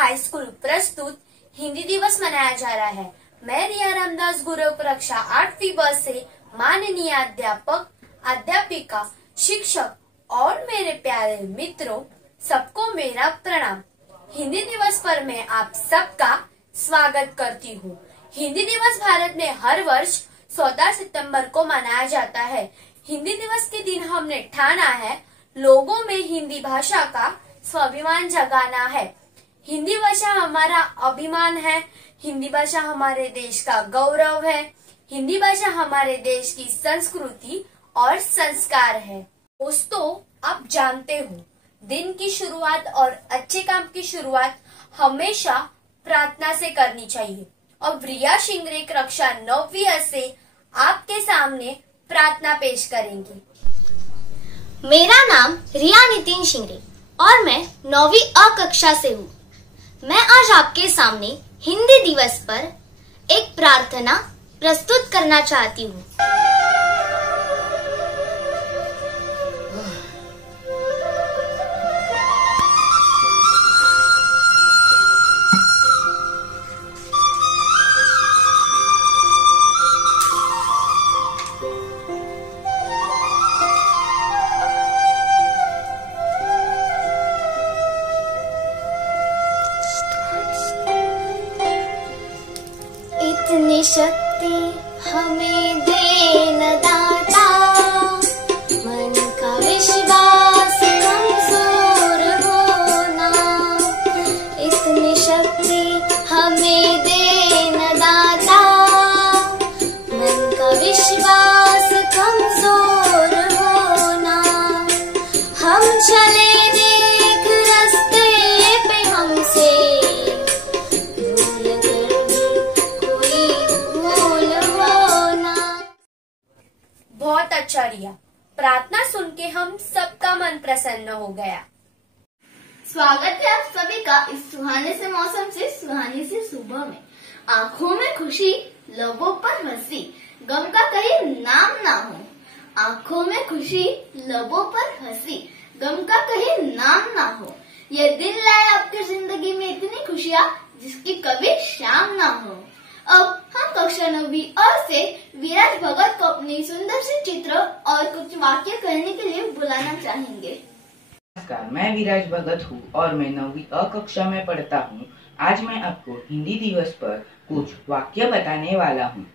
High school प्रस्तुत हिंदी दिवस मनाया जा रहा है। मैं रिया रामदास गुरव कक्षा 8वीं ब से माननीय अध्यापक, अध्यापिका, शिक्षक और मेरे प्यारे मित्रों, सबको मेरा प्रणाम। हिंदी दिवस पर मैं आप सबका स्वागत करती हूँ। हिंदी दिवस भारत में हर वर्ष 14 सितंबर को मनाया जाता है। हिंदी दिवस के दिन हमने ठाना है लोगों में हिंदी भाषा का स्वाभिमान जगाना है। हिंदी भाषा हमारा अभिमान है। हिंदी भाषा हमारे देश का गौरव है। हिंदी भाषा हमारे देश की संस्कृति और संस्कार है। दोस्तों, आप जानते हो दिन की शुरुआत और अच्छे काम की शुरुआत हमेशा प्रार्थना से करनी चाहिए। और रिया शिंगरे कक्षा 9वीं से आपके सामने प्रार्थना पेश करेंगी। मेरा नाम रिया नितिन शिंगरे और मैं 9वीं अ कक्षा से हूँ। मैं आज आपके सामने हिंदी दिवस पर एक प्रार्थना प्रस्तुत करना चाहती हूँ। इतनी शक्ति हमें दे न दाता, मन का विश्वास कमजोर होना। इतनी शक्ति हमें दे न दाता, मन का विश्वास कमजोर होना। हम चले नेक रास्ते पे, हमसे बहुत अच्छा रिया। प्रार्थना सुन के हम सबका मन प्रसन्न हो गया। स्वागत है आप सभी का इस सुहाने से मौसम से सुहानी सी सुबह में। आंखों में खुशी, लबों पर हंसी, गम का कहीं नाम ना हो। आंखों में खुशी, लबों पर हंसी, गम का कहीं नाम ना हो। ये दिन लाए आपकी जिंदगी में इतनी खुशियाँ जिसकी कभी शाम ना हो। अब हम कक्षा 9वीं अ से विराज भगत को अपनी सुंदर सी चित्र और कुछ वाक्य कहने के लिए बुलाना चाहेंगे। नमस्कार, मैं विराज भगत हूँ और मैं 9वीं अ कक्षा में पढ़ता हूँ। आज मैं आपको हिंदी दिवस पर कुछ वाक्य बताने वाला हूँ।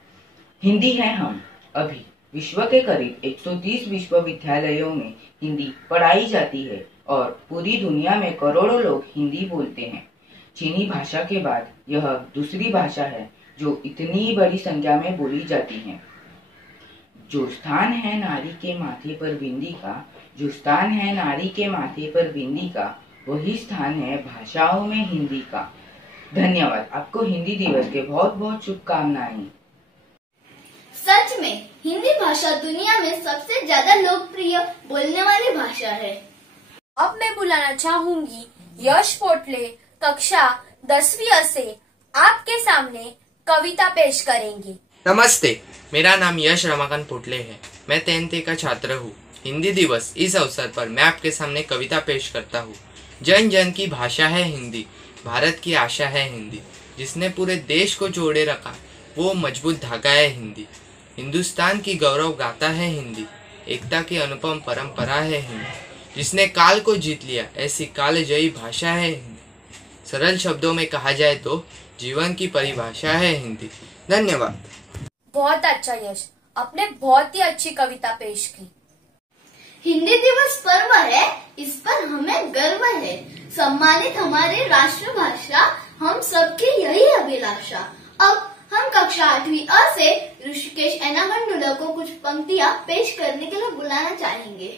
हिंदी है हम। अभी विश्व के करीब 130 विश्वविद्यालयों में हिंदी पढ़ाई जाती है और पूरी दुनिया में करोड़ों लोग हिंदी बोलते हैं। चीनी भाषा के बाद यह दूसरी भाषा है जो इतनी बड़ी संख्या में बोली जाती है। जो स्थान है नारी के माथे पर बिंदी का, जो स्थान है नारी के माथे पर बिंदी का, वही स्थान है भाषाओं में हिंदी का। धन्यवाद। आपको हिंदी दिवस के बहुत बहुत शुभकामनाएं। सच में हिंदी भाषा दुनिया में सबसे ज्यादा लोकप्रिय बोलने वाली भाषा है। अब मैं बुलाना चाहूंगी यश पोटले कक्षा 10वीं से आपके सामने कविता पेश करेंगे। नमस्ते, मेरा नाम यश रमाकांत पोटले है। मैं 10th का छात्र हूँ। हिंदी दिवस इस अवसर पर मैं आपके सामने कविता पेश करता हूँ। जन जन की भाषा है हिंदी, भारत की आशा है हिंदी, जिसने पूरे देश को जोड़े रखा वो मजबूत धागा है हिंदी। हिंदुस्तान की गौरव गाथा है हिंदी, एकता की अनुपम परंपरा है हिंदी, जिसने काल को जीत लिया ऐसी कालजयी भाषा है हिंदी। सरल शब्दों में कहा जाए तो जीवन की परिभाषा है हिंदी। धन्यवाद। बहुत अच्छा यश, आपने बहुत ही अच्छी कविता पेश की। हिंदी दिवस पर्व है, इस पर हमें गर्व है। सम्मानित हमारी राष्ट्रभाषा, हम सबकी यही अभिलाषा। अब हम कक्षा 8वीं अ से ऋषिकेश एनागंडुला को कुछ पंक्तियाँ पेश करने के लिए बुलाना चाहेंगे।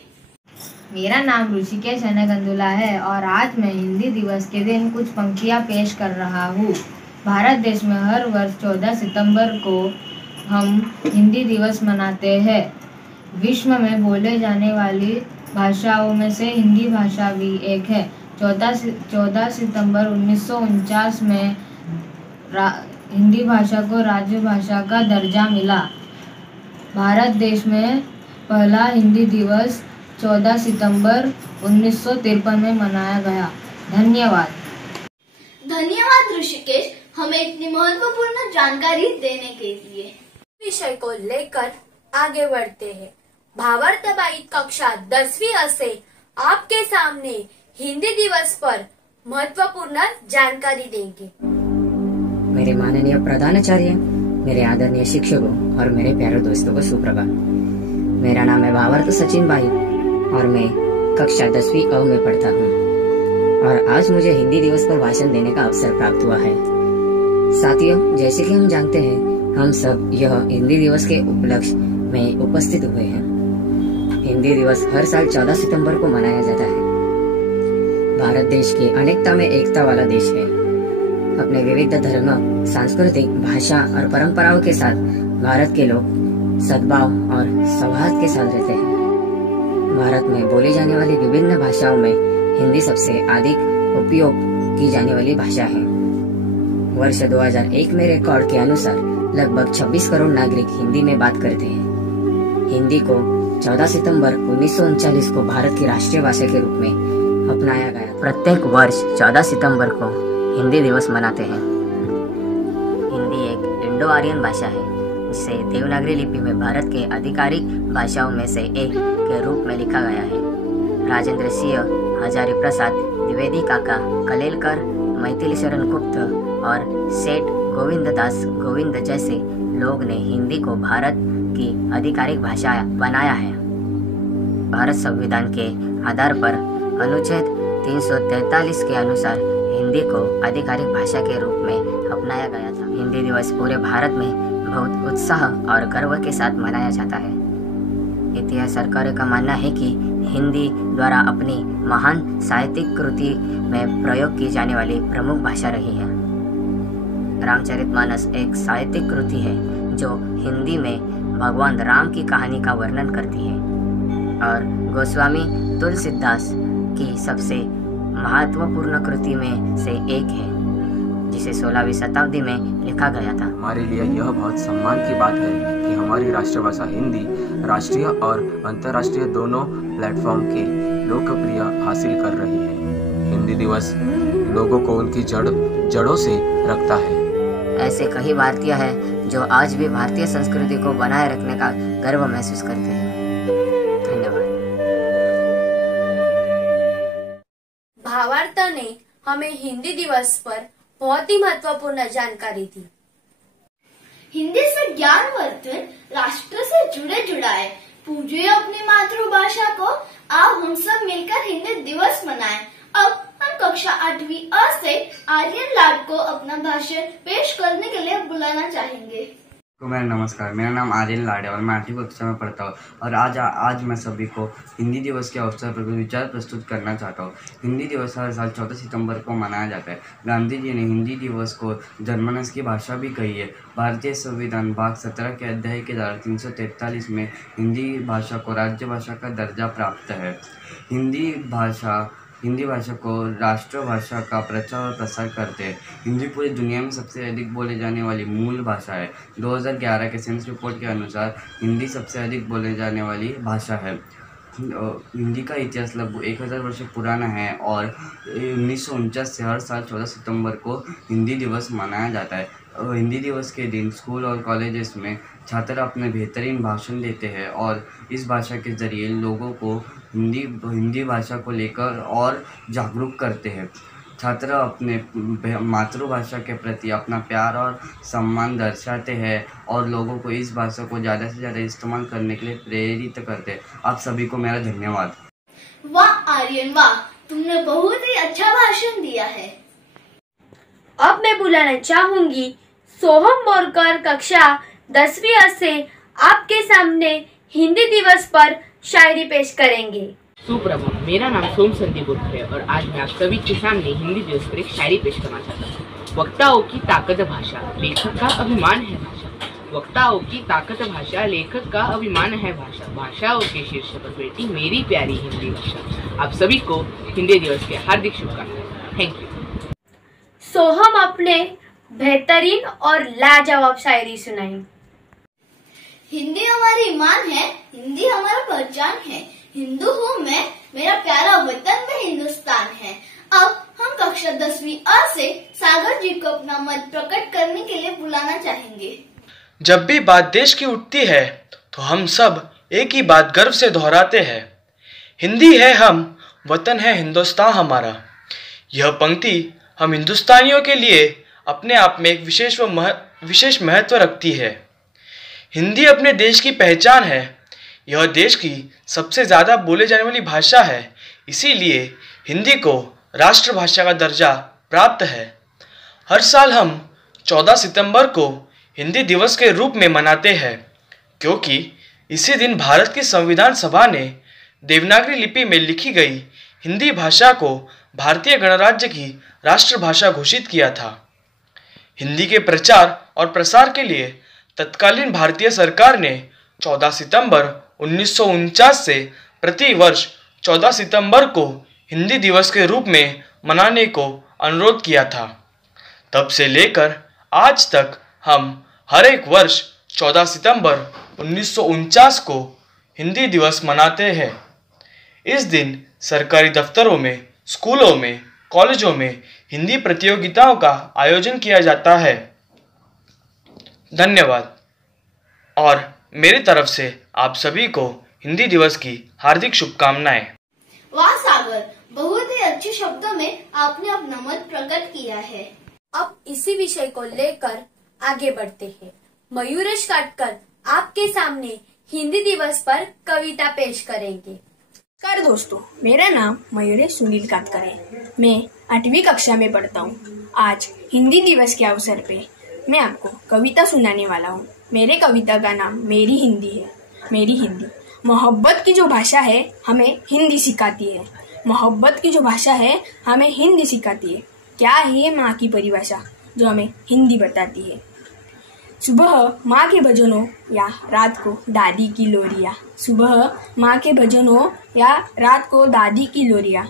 मेरा नाम ऋषिकेश एनागंडुला है और आज मैं हिंदी दिवस के दिन कुछ पंक्तियाँ पेश कर रहा हूँ। भारत देश में हर वर्ष 14 सितंबर को हम हिंदी दिवस मनाते हैं। विश्व में बोले जाने वाली भाषाओं में से हिंदी भाषा भी एक है। 14 सितंबर 1949 में हिंदी भाषा को राजभाषा का दर्जा मिला। भारत देश में पहला हिंदी दिवस 14 सितंबर 1953 में मनाया गया। धन्यवाद। धन्यवाद ऋषिकेश, हमें इतनी महत्वपूर्ण जानकारी देने के लिए। विषय को लेकर आगे बढ़ते हैं। भावार्थबाई कक्षा 10वीं अ से आपके सामने हिंदी दिवस पर महत्वपूर्ण जानकारी देंगे। मेरे माननीय प्रधानाचार्य, मेरे आदरणीय शिक्षकों और मेरे प्यारे दोस्तों को सुप्रभात। मेरा नाम है भावार्थ सचिन भाई और मैं कक्षा 10वीं अ में पढ़ता हूँ और आज मुझे हिंदी दिवस पर भाषण देने का अवसर प्राप्त हुआ है। साथियों, जैसे कि हम जानते हैं, हम सब यह हिंदी दिवस के उपलक्ष्य में उपस्थित हुए हैं। हिंदी दिवस हर साल 14 सितंबर को मनाया जाता है। भारत देश की अनेकता में एकता वाला देश है। अपने विविध धर्म, सांस्कृतिक, भाषा और परंपराओं के साथ भारत के लोग सद्भाव और सौहार्द के साथ रहते हैं। भारत में बोली जाने वाली विभिन्न भाषाओं में हिंदी सबसे अधिक उपयोग की जाने वाली भाषा है। वर्ष 2001 में रिकॉर्ड के अनुसार लगभग 26 करोड़ नागरिक हिंदी में बात करते हैं। हिंदी को 14 सितंबर 1939 को भारत की राष्ट्रीय भाषा के रूप में अपनाया गया। प्रत्येक वर्ष 14 सितंबर को हिंदी दिवस मनाते हैं। हिंदी एक इंडो आर्यन भाषा है जिसे देवनागरी लिपि में भारत के आधिकारिक भाषाओं में से एक के रूप में लिखा गया है। राजेंद्र सिंह, हजारी प्रसाद, द्विवेदी काका, कलेलकर, मैथिली शरण गुप्त और सेठ गोविंद दास गोविंद जैसे लोग ने हिंदी को भारत की आधिकारिक भाषा बनाया है। भारत संविधान के आधार पर अनुच्छेद 343 के अनुसार हिंदी को आधिकारिक भाषा के रूप में अपनाया गया था। हिंदी दिवस पूरे भारत में बहुत उत्साह और गर्व के साथ मनाया जाता है। इतिहासकारों का मानना है कि हिंदी द्वारा अपनी महान साहित्यिक कृति में प्रयोग की जाने वाली प्रमुख भाषा रही है। रामचरितमानस एक साहित्यिक कृति है जो हिंदी में भगवान राम की कहानी का वर्णन करती है और गोस्वामी तुलसीदास की सबसे महत्वपूर्ण कृति में से एक है जिसे 16वीं शताब्दी में लिखा गया था। हमारे लिए यह बहुत सम्मान की बात है कि हमारी राष्ट्रभाषा हिंदी राष्ट्रीय और अंतर्राष्ट्रीय दोनों प्लेटफॉर्म की लोकप्रिय हासिल कर रही है। हिंदी दिवस लोगों को उनकी जड़ों से रखता है। ऐसे कई भारतीय हैं जो आज भी भारतीय संस्कृति को बनाए रखने का गर्व महसूस करते हैं। धन्यवाद। भावार्थ ने हमें हिंदी दिवस पर बहुत ही महत्वपूर्ण जानकारी दी। हिंदी से ज्ञानवर्धन, राष्ट्र से जुड़ाए, पूजिए अपनी मातृभाषा को। आओ हम सब मिलकर हिंदी दिवस मनाएं। अब हम कक्षा 8वीं अ से आर्यन लाड को अपना भाषण पेश करने के लिए बुलाना चाहेंगे। मेरा नमस्कार, मेरा नाम आर्यन लाड है और मैं 8वीं कक्षा में पढ़ता हूँ और आज मैं सभी को हिंदी दिवस के अवसर पर कुछ विचार प्रस्तुत करना चाहता हूँ। हिंदी दिवस हर साल 14 सितंबर को मनाया जाता है। गांधी जी ने हिंदी दिवस को जनमानस की भाषा भी कही है। भारतीय संविधान भाग 17 के अध्याय के धारा 343 में हिंदी भाषा को राज्य भाषा का दर्जा प्राप्त है। हिंदी भाषा को राष्ट्रभाषा का प्रचार और प्रसार करते हैं। हिंदी पूरी दुनिया में सबसे अधिक बोले जाने वाली मूल भाषा है। 2011 के सेंसस रिपोर्ट के अनुसार हिंदी सबसे अधिक बोले जाने वाली भाषा है। हिंदी का इतिहास लगभग 1000 वर्ष पुराना है और 1949 से हर साल 14 सितंबर को हिंदी दिवस मनाया जाता है। हिंदी दिवस के दिन स्कूल और कॉलेजेस में छात्र अपने बेहतरीन भाषण देते हैं और इस भाषा के जरिए लोगों को हिंदी भाषा को लेकर और जागरूक करते हैं। छात्र अपने मातृभाषा के प्रति अपना प्यार और सम्मान दर्शाते हैं और लोगों को इस भाषा को ज़्यादा से ज़्यादा इस्तेमाल करने के लिए प्रेरित करते हैं। आप सभी को मेरा धन्यवाद। वाह आर्यन वाह, तुमने बहुत ही अच्छा भाषण दिया है। अब मैं बुलाना चाहूंगी सोहम बोरकर, कक्षा 10वीं अ से आपके सामने हिंदी दिवस पर शायरी पेश करेंगे। सुप्रभात, मेरा नाम सोम संदीप उर्फ है और आज मैं आप सभी के सामने हिंदी दिवस पर एक शायरी पेश करना चाहता हूँ। वक्ताओं की ताकत भाषा, लेखक का अभिमान है भाषा। वक्ताओं की ताकत भाषा, लेखक का अभिमान है भाषा। भाषाओं के शीर्ष पर बैठी मेरी प्यारी हिंदी भाषा। आप सभी को हिंदी दिवस के हार्दिक शुभकामनाएं। Thank you. सोहम अपने बेहतरीन और लाजवाब शायरी सुनाई। हिंदी हमारी ईमान है, हिंदी हमारा पहचान है। हिंदू हूँ मैं, मेरा प्यारा वतन में हिंदुस्तान है। अब हम कक्षा 10वीं अ से जी को अपना मत प्रकट करने के लिए बुलाना चाहेंगे। जब भी बात देश की उठती है तो हम सब एक ही बात गर्व से दोहराते हैं, हिंदी है हम, वतन है हिंदुस्तान हमारा। यह पंक्ति हम हिंदुस्तानियों के लिए अपने आप में एक विशेष महत्व रखती है। हिंदी अपने देश की पहचान है। यह देश की सबसे ज़्यादा बोले जाने वाली भाषा है, इसीलिए हिंदी को राष्ट्रभाषा का दर्जा प्राप्त है। हर साल हम 14 सितंबर को हिंदी दिवस के रूप में मनाते हैं, क्योंकि इसी दिन भारत की संविधान सभा ने देवनागरी लिपि में लिखी गई हिंदी भाषा को भारतीय गणराज्य की राष्ट्रभाषा घोषित किया था। हिंदी के प्रचार और प्रसार के लिए तत्कालीन भारतीय सरकार ने 14 सितंबर 1949 से प्रति वर्ष 14 सितंबर को हिंदी दिवस के रूप में मनाने को अनुरोध किया था। तब से लेकर आज तक हम हर एक वर्ष 14 सितंबर 1949 को हिंदी दिवस मनाते हैं। इस दिन सरकारी दफ्तरों में, स्कूलों में, कॉलेजों में हिंदी प्रतियोगिताओं का आयोजन किया जाता है। धन्यवाद। और मेरी तरफ से आप सभी को हिंदी दिवस की हार्दिक शुभकामनाएं। वाह सागर, बहुत ही अच्छे शब्दों में आपने अपना मत प्रकट किया है। अब इसी विषय को लेकर आगे बढ़ते हैं। मयूरेश काटकर आपके सामने हिंदी दिवस पर कविता पेश करेंगे। नमस्कार दोस्तों, मेरा नाम मयूरेश सुनील काटकर है। मैं 8वीं कक्षा में पढ़ता हूँ। आज हिंदी दिवस के अवसर पे मैं आपको कविता सुनाने वाला हूँ। मेरे कविता का नाम मेरी हिंदी है। मेरी हिंदी मोहब्बत की जो भाषा है हमें हिंदी सिखाती है। मोहब्बत की जो भाषा है हमें हिंदी सिखाती है। क्या है ये माँ की परिभाषा जो हमें हिंदी बताती है। सुबह माँ के भजनों या रात को दादी की लोरिया। सुबह माँ के भजनों या रात को दादी की लोरिया।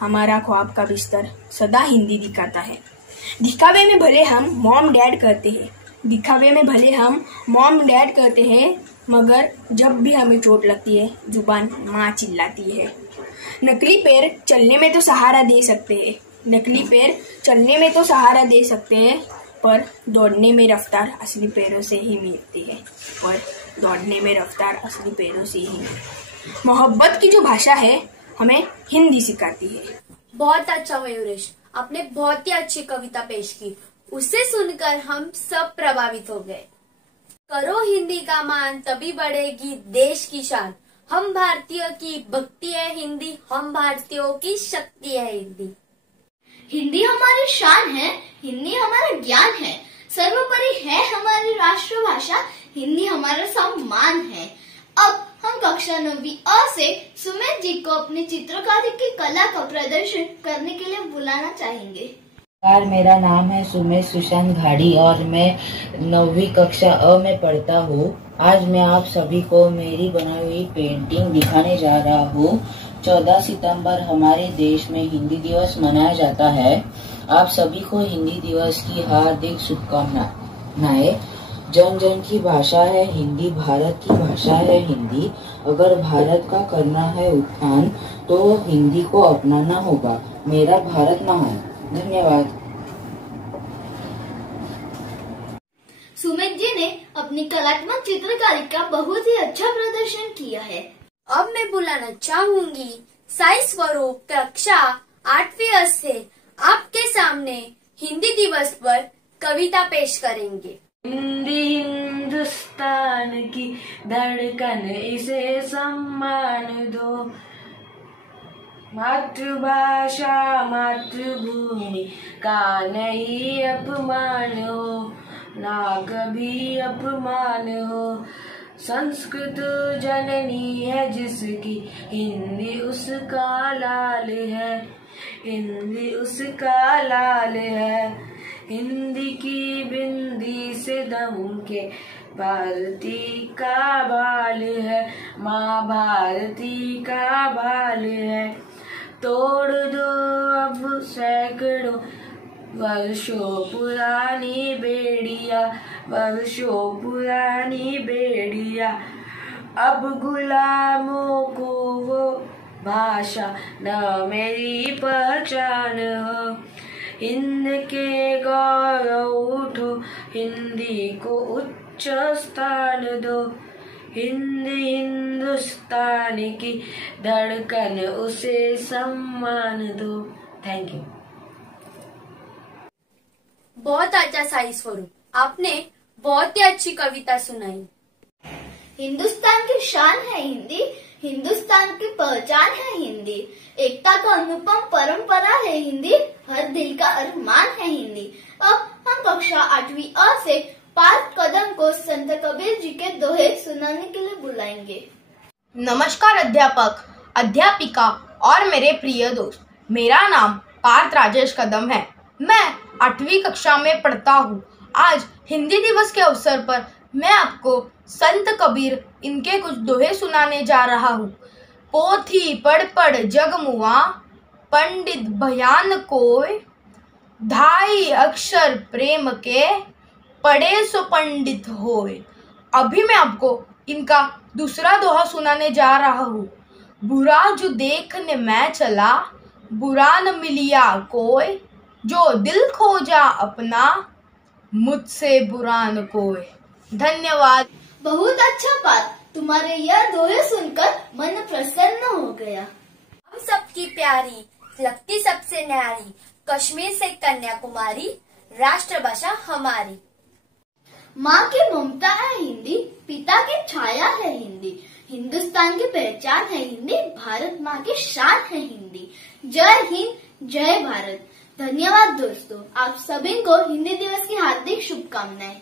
हमारा ख्वाब का बिस्तर सदा हिंदी दिखाता है। दिखावे में भले हम मॉम डैड करते हैं, दिखावे में भले हम मॉम डैड करते हैं, मगर जब भी हमें चोट लगती है जुबान माँ चिल्लाती है। नकली पैर चलने में तो सहारा दे सकते हैं, नकली पैर चलने में तो सहारा दे सकते हैं, पर दौड़ने में रफ्तार असली पैरों से ही मिलती है। पर दौड़ने में रफ्तार असली पैरों से ही मिलती। मोहब्बत की जो भाषा है हमें हिंदी सिखाती है। बहुत अच्छा मयूरेश, आपने बहुत ही अच्छी कविता पेश की। उसे सुनकर हम सब प्रभावित हो गए। करो हिंदी का मान तभी बढ़ेगी देश की शान। हम भारतीयों की भक्ति है हिंदी, हम भारतीयों की शक्ति है हिंदी। हिंदी हमारी शान है, हिंदी हमारा ज्ञान है, सर्वोपरि है हमारी राष्ट्रभाषा, हिंदी हमारा सम्मान है। अब हम कक्षा 9वीं अ से सुमित जी को अपनी चित्रकारी की कला का प्रदर्शन करने के लिए बुलाना चाहेंगे। मेरा नाम है सुमित सुशांत घाड़ी और मैं 9वीं कक्षा अ में पढ़ता हूँ। आज मैं आप सभी को मेरी बनाई हुई पेंटिंग दिखाने जा रहा हूँ। 14 सितंबर हमारे देश में हिंदी दिवस मनाया जाता है। आप सभी को हिंदी दिवस की हार्दिक शुभकामनाएं। जन जन की भाषा है हिंदी, भारत की भाषा है हिंदी। अगर भारत का करना है उत्थान तो हिंदी को अपनाना होगा। मेरा भारत महान। धन्यवाद। सुमित जी ने अपनी कलात्मक चित्रकारी का बहुत ही अच्छा प्रदर्शन किया है। अब मैं बुलाना चाहूंगी साई स्वरूप कक्षा 8वीं अ से आपके सामने हिंदी दिवस पर कविता पेश करेंगे। हिंदी हिंदुस्तान की धड़कन, इसे सम्मान दो। मातृभाषा मातृभूमि का नहीं अपमान हो, ना कभी अपमान हो। संस्कृत जननी है जिसकी, हिंदी उसका लाल है, हिंदी उसका लाल है। हिंदी की बिंदी से दमके भारती का बाल है, माँ भारती का बाल है। तोड़ दो अब सैकड़ों वर्षों पुरानी बेड़िया, वर्षों पुरानी बेड़िया। अब गुलामों को वो भाषा न मेरी पहचान हो। हिंद के गौरव उठो, हिंदी को उच्च स्थान दो। हिंद हिंदुस्तान की धड़कन, उसे सम्मान दो। Thank you. बहुत अच्छा साई स्वरूप, आपने बहुत ही अच्छी कविता सुनाई। हिंदुस्तान की शान है हिंदी, हिंदुस्तान की पहचान है हिंदी, एकता का अनुपम परंपरा है हिंदी, हर दिल का अरमान है हिंदी। अब हम कक्षा 8वीं अ से पार्थ कदम को संत कबीर जी के दोहे सुनाने के लिए बुलाएंगे। नमस्कार अध्यापक, अध्यापिका और मेरे प्रिय दोस्त, मेरा नाम पार्थ राजेश कदम है। मैं 8वीं कक्षा में पढ़ता हूँ। आज हिंदी दिवस के अवसर पर मैं आपको संत कबीर इनके कुछ दोहे सुनाने जा रहा हूँ। पोथी पढ़ पढ़ जग मुआ, पंडित बयान कोय, ढाई अक्षर प्रेम के, पढ़े सो पंडित होय। अभी मैं आपको इनका दूसरा दोहा सुनाने जा रहा हूँ। बुरा जो देखने मैं चला, बुरा न मिलिया कोई, जो दिल खोजा अपना, मुझसे बुरा न कोई। धन्यवाद। बहुत अच्छा पार्थ, तुम्हारे यह दोहे सुनकर मन प्रसन्न हो गया। हम सबकी प्यारी, लगती सबसे न्यारी, कश्मीर से कन्याकुमारी, राष्ट्रभाषा हमारी। माँ की ममता है हिंदी, पिता की छाया है हिंदी, हिंदुस्तान की पहचान है हिंदी, भारत माँ की शान है हिंदी। जय हिंद, जय भारत। धन्यवाद दोस्तों, आप सभी को हिंदी दिवस की हार्दिक शुभकामनाएं।